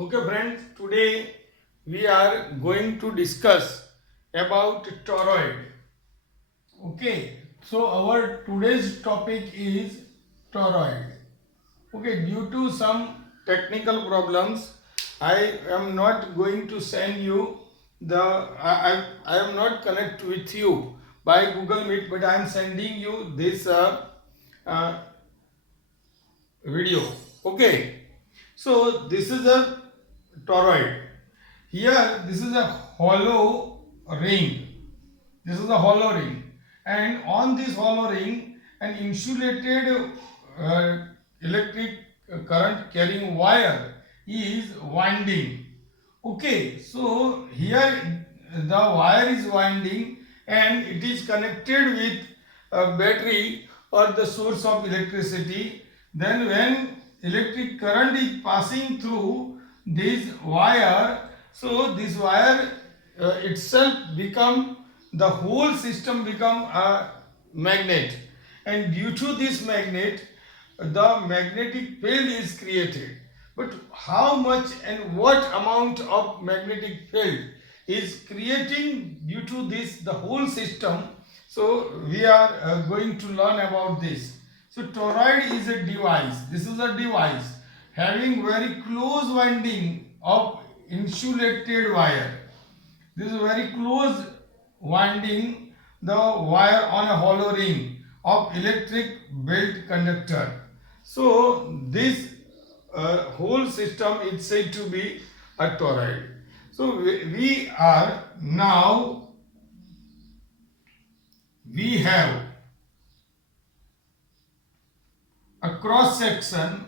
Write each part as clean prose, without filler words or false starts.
Okay, friends, today we are going to discuss about toroid. Okay, so our today's topic is toroid. Okay, due to some technical problems, I am not going to send you I am not connect with you by Google Meet, but I am sending you this uh, video. Okay, so this is a toroid. Here, this is a hollow ring. This is a hollow ring, and on this hollow ring, an insulated electric current carrying wire is winding. Okay, so here the wire is winding and it is connected with a battery or the source of electricity. Then when electric current is passing through this wire, so this wire itself become, the whole system become a magnet, and due to this magnet the magnetic field is created. But how much and what amount of magnetic field is creating due to this the whole system, so we are going to learn about this. So toroid is a device, this is a device having very close winding of insulated wire. This is very close winding the wire on a hollow ring of electric belt conductor. So this whole system is said to be a toroid. So we are now, we have a cross section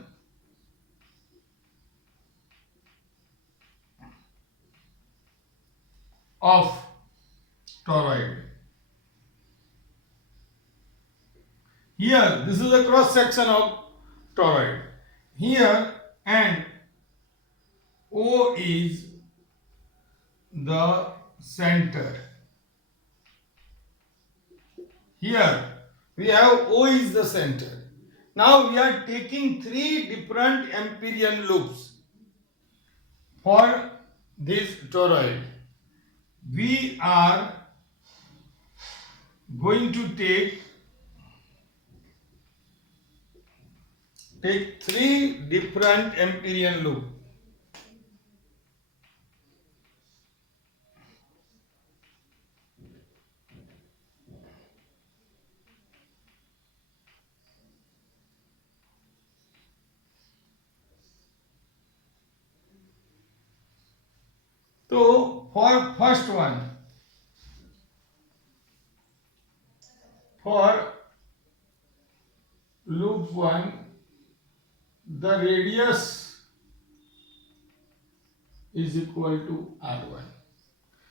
of toroid. Here, this is a cross section of toroid. Here, and O is the center. Here, we have O is the center. Now we are taking three different Amperian loops for this toroid. We are going to take three different Amperian loop. So for first one, for loop 1, the radius is equal to R1.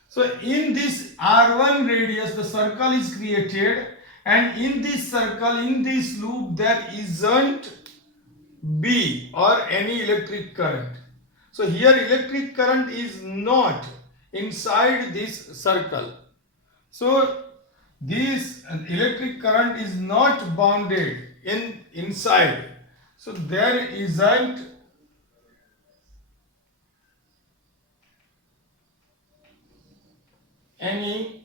So in this R1 radius, the circle is created, and in this circle, in this loop, there isn't B or any electric current. So here electric current is not inside this circle. So this electric current is not bounded inside. So there isn't any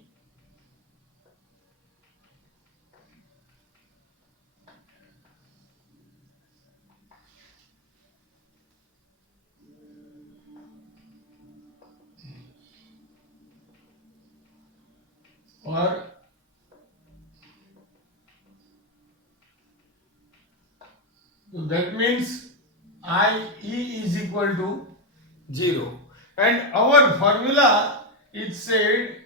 or so that means IE is equal to 0. And our formula is said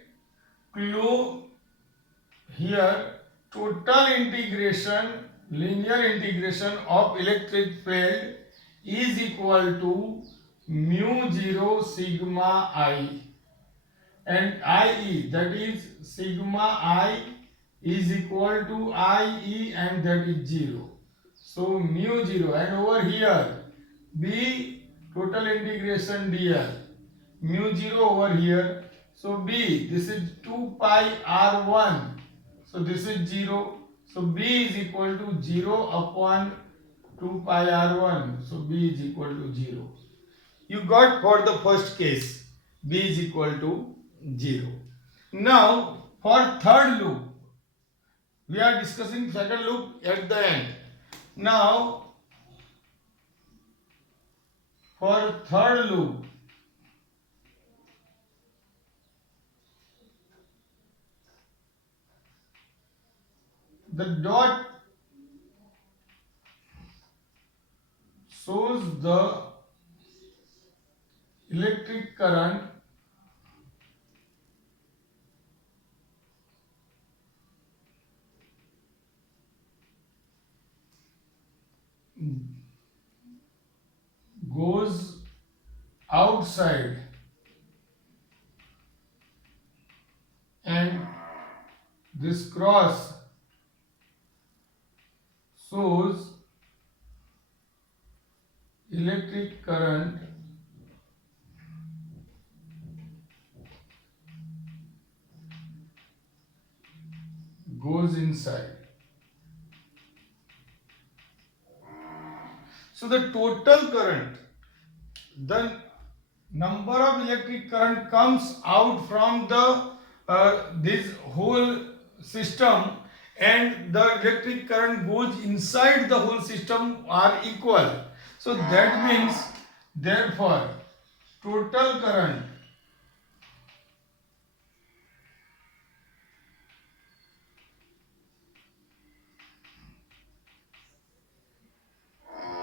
here total integration, linear integration of electric field is equal to mu 0 sigma I, and IE, that is sigma I is equal to IE, and that is 0. So mu 0, and over here B total integration dl, mu 0 over here. So B, this is 2 pi R1. So this is 0. So B is equal to 0 upon 2 pi R1. So B is equal to 0. you got for the first case b is equal to 0. Now for third loop, we are discussing second loop at the end. Now for third loop, the dot shows the electric current goes outside and this cross shows electric current goes inside. So the total current, the number of electric current comes out from the this whole system, and the electric current goes inside the whole system are equal. So that means, therefore, total current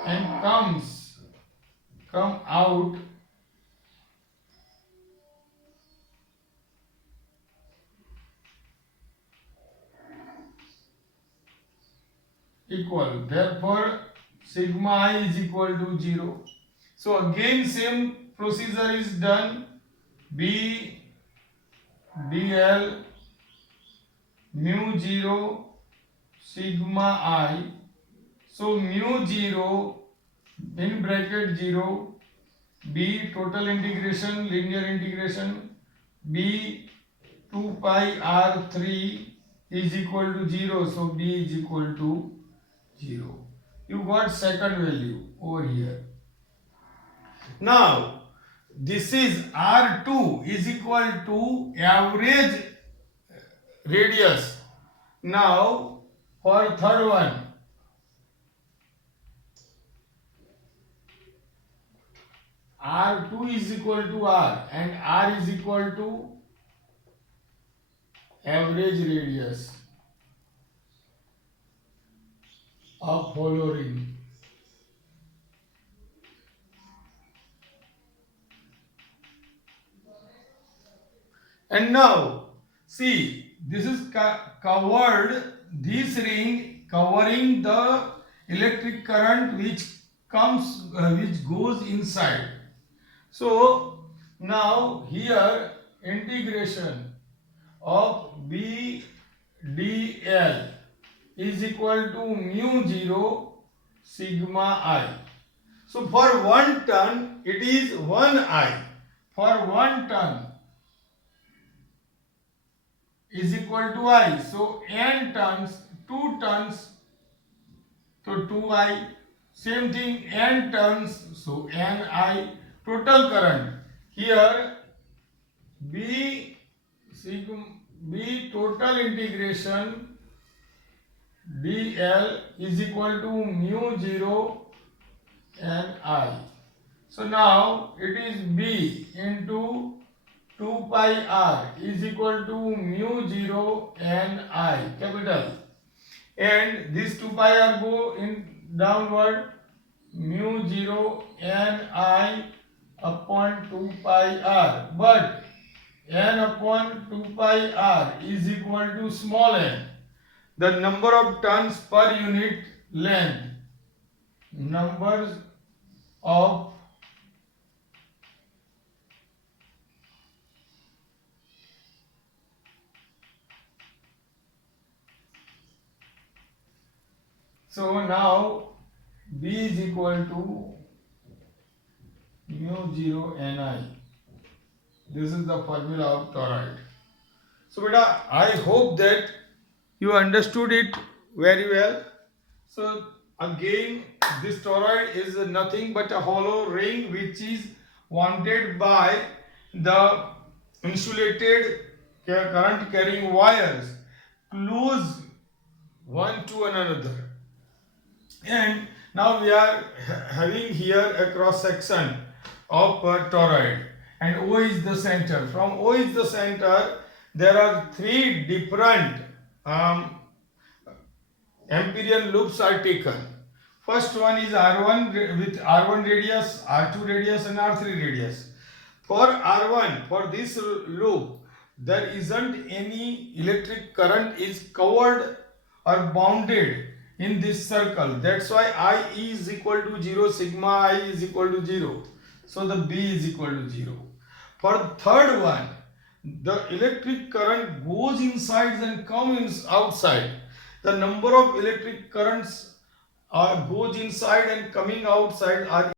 and come out equal. Therefore, sigma I is equal to 0. So again same procedure is done. B dl mu 0 sigma I. So mu 0 in bracket 0, b total integration linear integration b 2 pi r3 is equal to 0. So b is equal to 0. You got second value over here. Now this is r2 is equal to average radius. Now for third one, R2 is equal to R and R is equal to average radius of hollow ring. And now see, this is covered, this ring covering the electric current which goes inside. So now here integration of b dl is equal to mu 0 sigma I. So for 1 ton it is 1 I. For 1 ton is equal to I. So n tons, 2 tons, so 2I. Same thing, n tons, so ni. Total current here b total integration dl is equal to mu 0 ni. So now it is b into 2 pi r is equal to mu 0 ni capital, and this 2 pi r go in downward, mu 0 ni upon 2 pi r, but n upon 2 pi r is equal to small n, the number of turns per unit length, numbers of so now b is equal to mu 0 ni. This is the formula of toroid. So beta, I hope that you understood it very well. So again, this toroid is nothing but a hollow ring which is wanted by the insulated current carrying wires close one to another. And now we are having here a cross section of a toroid, and O is the center. From O is the center, there are three different Amperian loops are taken. First one is R1 with R1 radius, R2 radius and R3 radius. For R1, for this loop, there isn't any electric current is covered or bounded in this circle. That's why I is equal to 0, sigma I is equal to 0. So the B is equal to 0. For third one, the electric current goes inside and comes outside. The number of electric currents goes inside and coming outside are